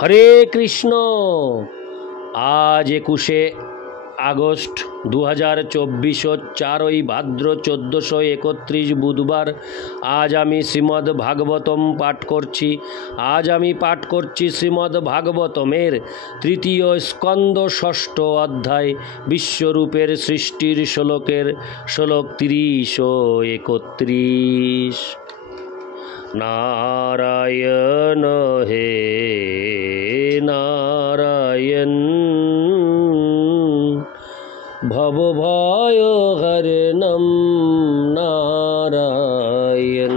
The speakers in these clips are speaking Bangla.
হরে কৃষ্ণ। আজ 21শে আগস্ট 2024, 4ই ভাদ্র 1431 বুধবার। আজ আমি শ্রীমদ্ ভাগবতম পাঠ করছি। শ্রীমদ্ ভাগবতমের 3য় স্কন্দ 6ষ্ঠ অধ্যায় বিশ্বরূপের সৃষ্টির শ্লোক 30 ও 31। নারায়ণ হে নারায়ণ, ভবভয় হরণম নারায়ণ।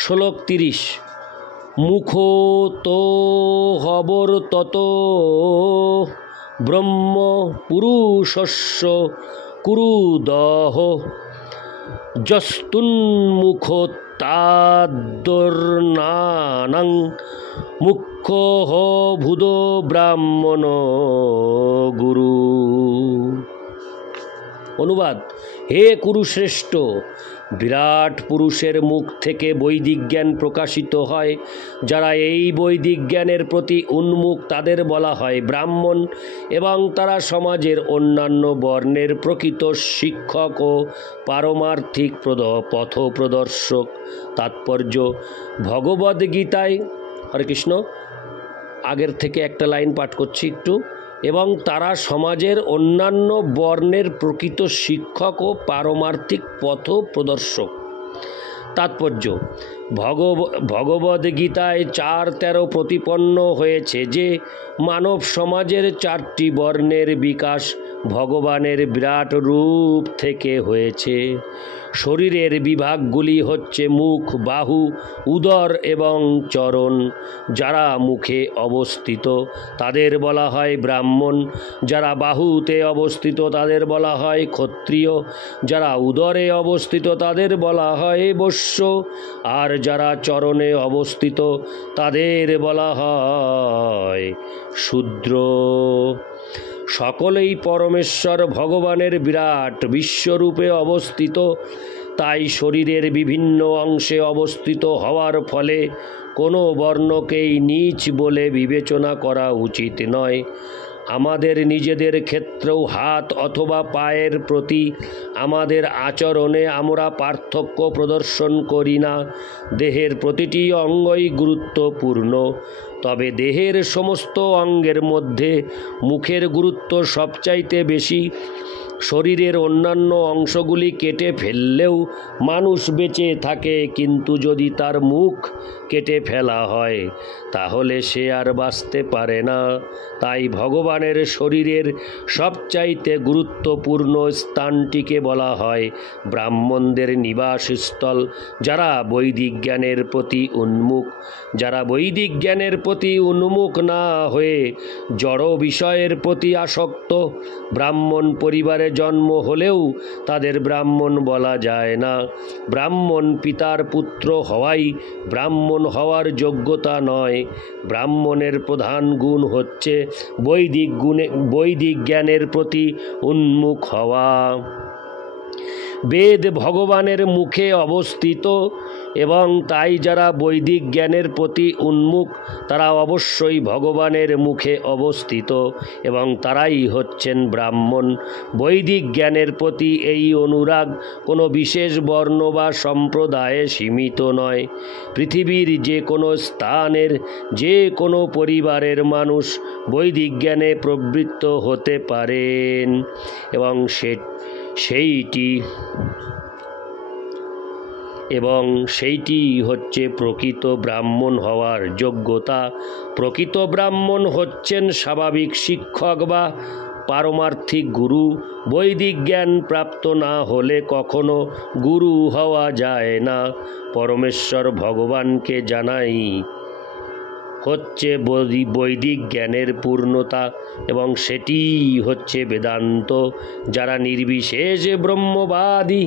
শ্লোক 30। মুখো তো হবর তত ব্রহ্ম পুরুষস্য কুরুদহ, যস্তুন্মুখোত্তাদর্নানাং মুখ্য ভুদ ব্রাহ্মণ গুরু। অনুবাদ: হে কুরুশ্রেষ্ঠ, বিরাট পুরুষের মুখ থেকে বৈদিক জ্ঞান প্রকাশিত হয়। যারা এই বৈদিক জ্ঞানের প্রতি উন্মুখ তাদের বলা হয় ব্রাহ্মণ, এবং তারা সমাজের অন্যান্য বর্ণের প্রকৃত শিক্ষক ও পারমার্থিক পথপ্রদর্শক। তাৎপর্য: ভগবদ্গীতায়, হরে কৃষ্ণ, আগের থেকে একটা লাইন পাঠ করছি একটু। এবং তারা সমাজের অন্যান্য বর্ণের প্রকৃত শিক্ষক ও পারমার্থিক পথ প্রদর্শক। তাৎপর্য: ভগবদ্গীতায় 4:13 প্রতিপন্ন হয়েছে যে মানব সমাজের 4টি বর্ণের বিকাশ ভগবানের বিরাট রূপ থেকে হয়েছে। শরীরের বিভাগগুলি হচ্ছে মুখ, বাহু, উদর এবং চরণ। যারা মুখে অবস্থিত তাদের বলা হয় ব্রাহ্মণ, যারা বাহুতে অবস্থিত তাদের বলা হয় ক্ষত্রিয়, যারা উদরে অবস্থিত তাদের বলা হয় বৈশ্য, আর যারা চরণে অবস্থিত তাদের বলা হয় শূদ্র। সকলেই পরমেশ্বর ভগবানের বিরাট বিশ্বরূপে অবস্থিত। তাই শরীরের বিভিন্ন অংশে অবস্থিত হওয়ার ফলে কোনো বর্ণকেই নীচ বলে বিবেচনা করা উচিত নয়। আমাদের নিজেদের ক্ষেত্রেও হাত অথবা পায়ের প্রতি আমাদের আচরণে আমরা পার্থক্য প্রদর্শন করি না। দেহের প্রতিটি অঙ্গই গুরুত্বপূর্ণ, তবে দেহের সমস্ত অঙ্গের মধ্যে মুখের গুরুত্ব সবচাইতে বেশি। শরীরের অন্যান্য অংশগুলি কেটে ফেললেও মানুষ বেঁচে থাকে, কিন্তু যদি তার মুখ কেটে ফেলা হয় তাহলে সে আর বাঁচতে পারে না। তাই ভগবানের শরীরের সবচাইতে গুরুত্বপূর্ণ স্থানটিকে বলা হয় ব্রাহ্মণদের নিবাসস্থল। যারা বৈদিক জ্ঞানের প্রতি উন্মুখ না হয়ে জড় বিষয়ের প্রতি আসক্ত, ব্রাহ্মণ পরিবারে জন্ম হলেও তাদের ব্রাহ্মণ বলা যায় না। ব্রাহ্মণ পিতার পুত্র হওয়াই ব্রাহ্মণ হওয়ার যোগ্যতা নয়। ব্রাহ্মণের প্রধান গুণ হচ্ছে বৈদিক জ্ঞানের প্রতি উন্মুখ হওয়া। বেদ ভগবানের মুখে অবস্থিত, এবং তাই যারা বৈদিক জ্ঞানের প্রতি উন্মুখ তারা অবশ্যই ভগবানের মুখে অবস্থিত, এবং তারাই হচ্ছেন ব্রাহ্মণ। বৈদিক জ্ঞানের প্রতি এই অনুরাগ কোনো বিশেষ বর্ণ বা সম্প্রদায়ে সীমিত নয়। পৃথিবীর যে কোনো স্থানের যে কোনো পরিবারের মানুষ বৈদিক জ্ঞানে প্রবৃত্ত হতে পারেন, এবং সেইটি হচ্ছে প্রকৃত ব্রাহ্মণ হওয়ার যোগ্যতা। প্রকৃত ব্রাহ্মণ হচ্ছেন স্বাভাবিক শিক্ষক বা পারমার্থিক গুরু। বৈদিক জ্ঞান প্রাপ্ত না হলে কখনো গুরু হওয়া যায় না। পরমেশ্বর ভগবানকে জানাই হচ্ছে বৈদিক জ্ঞানের পূর্ণতা, এবং সেটি হচ্ছে বেদান্ত। যারা নির্বিশেষ ব্রহ্মবাদী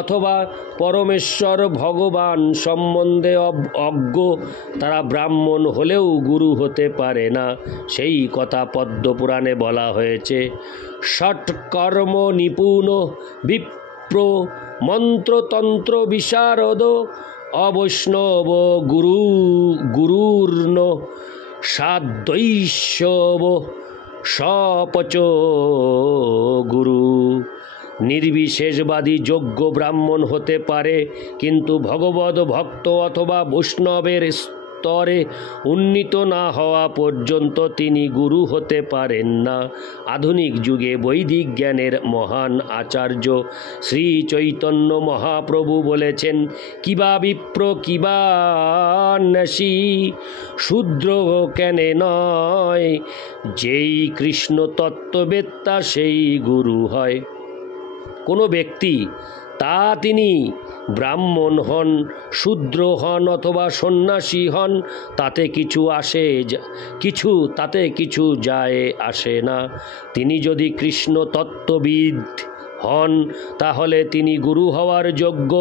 অথবা পরমেশ্বর ভগবান সম্বন্ধে অজ্ঞ, তারা ব্রাহ্মণ হলেও গুরু হতে পারে না। সেই কথা পদ্মপুরাণে বলা হয়েছে। ষটকর্ম নিপুণ বিপ্র মন্ত্রতন্ত্র বিশারদ অবৈষ্ণব গুরুর্ন সাদ্বৈষ্ণব সপচ গুরু। নির্বিশেষবাদী যোগ্য ব্রাহ্মণ হতে পারে, কিন্তু ভগবদ ভক্ত অথবা বৈষ্ণবের স্তরে উন্নীত না হওয়া পর্যন্ত তিনি গুরু হতে পারেন না। আধুনিক যুগে বৈদিক জ্ঞানের মহান আচার্য শ্রী চৈতন্য মহাপ্রভু বলেছেন, কিবা বিপ্র কিবা ন্যাসী শূদ্র কেনে নয়, যেই কৃষ্ণ তত্ত্ববেত্তা সেই গুরু হয়। কোনো ব্যক্তি, তা তিনি ব্রাহ্মণ হন, শূদ্র হন অথবা সন্ন্যাসী হন, তাতে কিছু যায় আসে না। তিনি যদি কৃষ্ণ তত্ত্ববিদ হন, তাহলে তিনি গুরু হওয়ার যোগ্য।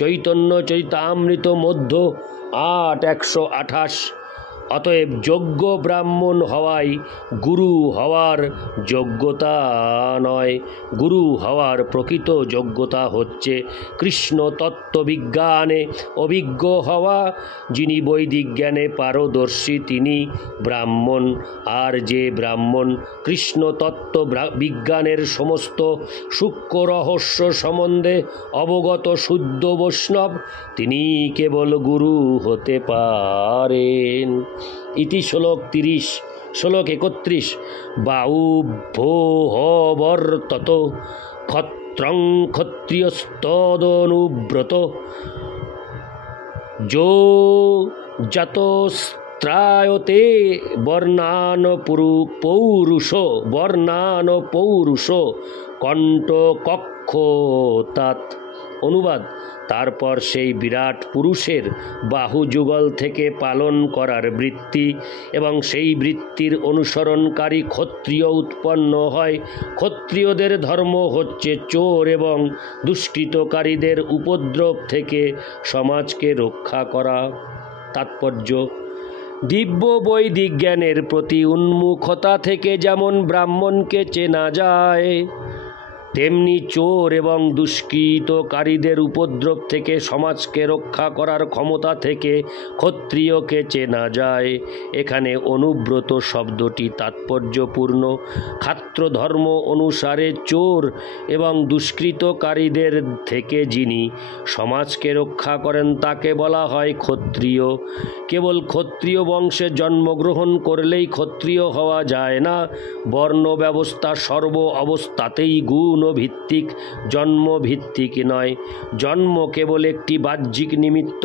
চৈতন্য চরিতামৃত মধ্য 8:128। অতএব যোগ্য ব্রাহ্মণ হওয়াই গুরু হওয়ার যোগ্যতা নয়। গুরু হওয়ার প্রকৃত যোগ্যতা হচ্ছে কৃষ্ণ তত্ত্ববিজ্ঞানে অভিজ্ঞ হওয়া। যিনি বৈদিক জ্ঞানে পারদর্শী তিনি ব্রাহ্মণ। আর যে ব্রাহ্মণ কৃষ্ণ তত্ত্ব বিজ্ঞানের সমস্ত সূক্ষ্ম রহস্য সম্বন্ধে অবগত শুদ্ধ বৈষ্ণব, তিনি কেবল গুরু হতে পারেন। ইতি শ্লোক 30। শ্লোক 31। বাউভ্যোহবর্তত ক্ষত্রং ক্ষত্রিয়স্তদনুব্রত যো জাতস্ত্রায়তে বর্ণান পৌরুষ কণ্ঠকক্ষ তাৎ। অনুবাদ। তারপর সেই বিরাট পুরুষের বাহুযুগল থেকে পালন করার বৃত্তি এবং সেই বৃত্তির অনুসরণকারী ক্ষত্রিয় উৎপন্ন হয়। ক্ষত্রিয়দের ধর্ম হচ্ছে চোর এবং দুষ্কৃতকারীদের উপদ্রব থেকে সমাজকে রক্ষা করা। তাৎপর্য: দিব্য বৈদিক জ্ঞানের প্রতি উন্মুখতা থেকে যেমন ব্রাহ্মণকে চেনা যায়, তেমনি চোর এবং দুষ্কৃতকারীদের উপদ্রব থেকে সমাজকে রক্ষা করার ক্ষমতা থেকে ক্ষত্রিয়কে চেনা যায়। এখানে অনুব্রত শব্দটি তাৎপর্যপূর্ণ। ক্ষাত্র ধর্ম অনুসারে চোর এবং দুষ্কৃতকারীদের থেকে যিনি সমাজকে রক্ষা করেন তাকে বলা হয় ক্ষত্রিয়। কেবল ক্ষত্রিয় বংশে জন্মগ্রহণ করলেই ক্ষত্রিয় হওয়া যায় না। বর্ণ ব্যবস্থা সর্ব অবস্থাতেই গুণ ভিত্তিক, জন্মভিত্তিক নয়। জন্ম কেবল একটি বাহ্যিক নিমিত্ত,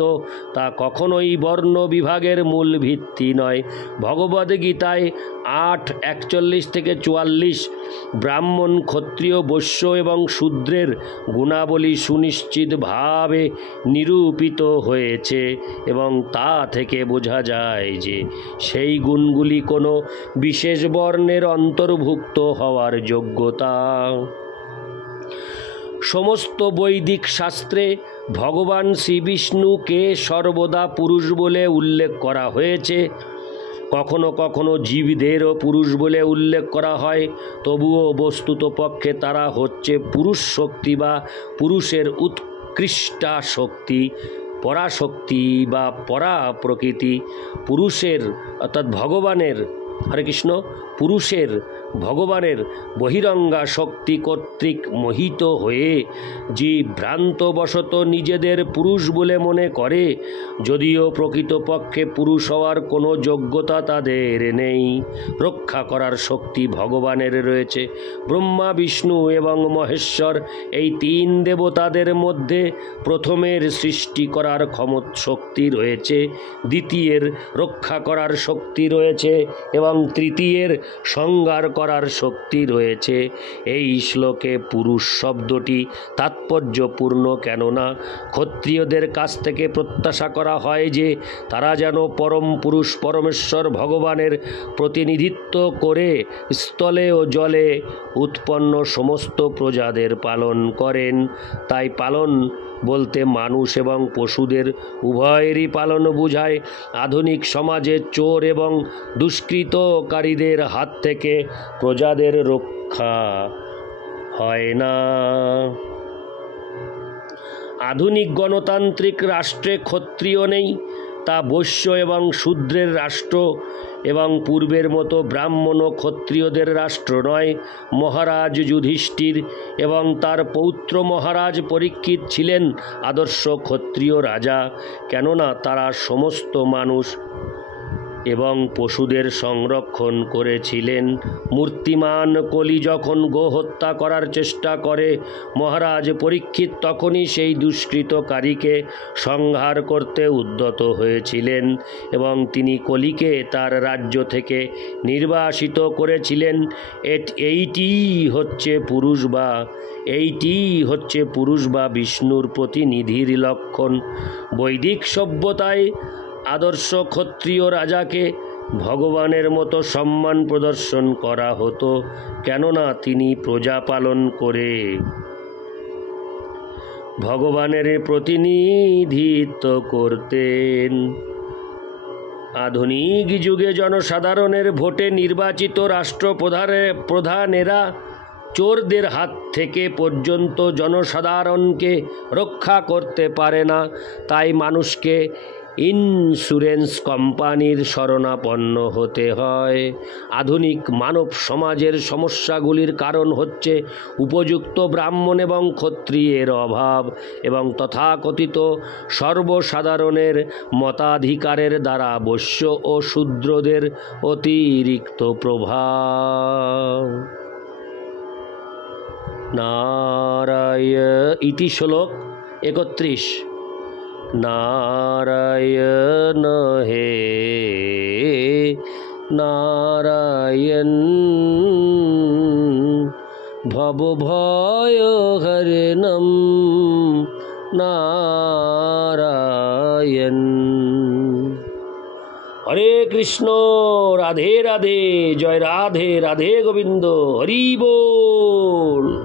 তা কখনোই বর্ণ বিভাগের মূল ভিত্তি নয়। ভগবদ্গীতায় 8:41-44 ব্রাহ্মণ, ক্ষত্রিয়, বৈশ্য এবং শূদ্রের গুণাবলী সুনিশ্চিতভাবে নিরূপিত হয়েছে এবং তা থেকে বোঝা যায় যে সেই গুণগুলি কোনো বিশেষ বর্ণের অন্তর্ভুক্ত হওয়ার যোগ্যতা। সমস্ত বৈদিক শাস্ত্রে ভগবান শ্রীবিষ্ণুকে সর্বদা পুরুষ বলে উল্লেখ করা হয়েছে। কখনো কখনো জীবদেরও পুরুষ বলে উল্লেখ করা হয়, তবুও বস্তুতপক্ষে তারা হচ্ছে পুরুষ শক্তি বা পুরুষের উৎকৃষ্টা শক্তি, পরাশক্তি বা পরা প্রকৃতি। পুরুষের অর্থাৎ ভগবানের, হরে কৃষ্ণ, পুরুষের ভগবানের বহিরঙ্গা শক্তি কর্তৃক মোহিত হয়ে জীব ভ্রান্তবশত নিজেদের পুরুষ বলে মনে করে, যদিও প্রকৃতপক্ষে পুরুষ হওয়ার কোনো যোগ্যতা তাদের নেই। রক্ষা করার শক্তি ভগবানের রয়েছে। ব্রহ্মা, বিষ্ণু এবং মহেশ্বর এই তিন দেবতাদের মধ্যে প্রথমের সৃষ্টি করার শক্তি রয়েছে, দ্বিতীয়ের রক্ষা করার শক্তি রয়েছে এবং তৃতীয়ের সংহার করার শক্তি রয়েছে। এই শ্লোকে পুরুষ শব্দটি তাৎপর্যপূর্ণ, কেননা ক্ষত্রিয়দের কাছ থেকে প্রত্যাশা করা হয় যে তারা যেন পরম পুরুষ পরমেশ্বর ভগবানের প্রতিনিধিত্ব করে স্থলে ও জলে উৎপন্ন সমস্ত প্রজাদের পালন করেন। তাই পালন বলতে মানুষ এবং পশুদের উভয়েরই পালন বোঝায়। আধুনিক সমাজে চোর এবং দুষ্কৃতকারীদের হাত থেকে প্রজাদের রক্ষা হয় না। আধুনিক গণতান্ত্রিক রাষ্ট্রে ক্ষত্রিয় নেই, তা বৈশ্য এবং শূদ্রের রাষ্ট্র এবং পূর্বের মতো ব্রাহ্মণ ও ক্ষত্রিয়দের রাষ্ট্র নয়। মহারাজ যুধিষ্ঠির এবং তার পৌত্র মহারাজ পরীক্ষিত ছিলেন আদর্শ ক্ষত্রিয় রাজা, কেননা তারা সমস্ত মানুষ এবং পশুদের সংরক্ষণ করেছিলেন। মূর্তিমান কলি যখন গোহত্যা করার চেষ্টা করে, মহারাজ পরীক্ষিত তখনই সেই দুষ্কৃতকারীকে সংহার করতে উদ্যত হয়েছিলেন এবং তিনি কলিকে তার রাজ্য থেকে নির্বাসিত করেছিলেন। এইটিই হচ্ছে পুরুষ বা বিষ্ণুর প্রতিনিধির লক্ষণ। বৈদিক সভ্যতায় আদর্শ ক্ষত্রিয় রাজাকে ভগবানের মতো সম্মান প্রদর্শন করা হতো, কেননা তিনি প্রজা পালন করে ভগবানের প্রতিনিধিত্ব করতেন। আধুনিক যুগে জনসাধারণের ভোটে নির্বাচিত রাষ্ট্রপ্রধানেরা চোরদের হাত থেকে পর্যন্ত জনসাধারণকে রক্ষা করতে পারে না, তাই মানুষকে ইন্স্যুরেন্স কোম্পানির শরণাপন্ন হতে হয়। আধুনিক মানব সমাজের সমস্যাগুলির কারণ হচ্ছে উপযুক্ত ব্রাহ্মণ এবং ক্ষত্রিয়ের অভাব এবং তথাকথিত সর্বসাধারণের মতাধিকারের দ্বারা বৈশ্য ও শূদ্রদের অতিরিক্ত প্রভাব। ইতি শ্লোক 31। नारायण हे नारायण भवभयहरणं नारायण। हरे कृष्ण, राधे राधे, जय राधे राधे गोविंद, हरि बोल।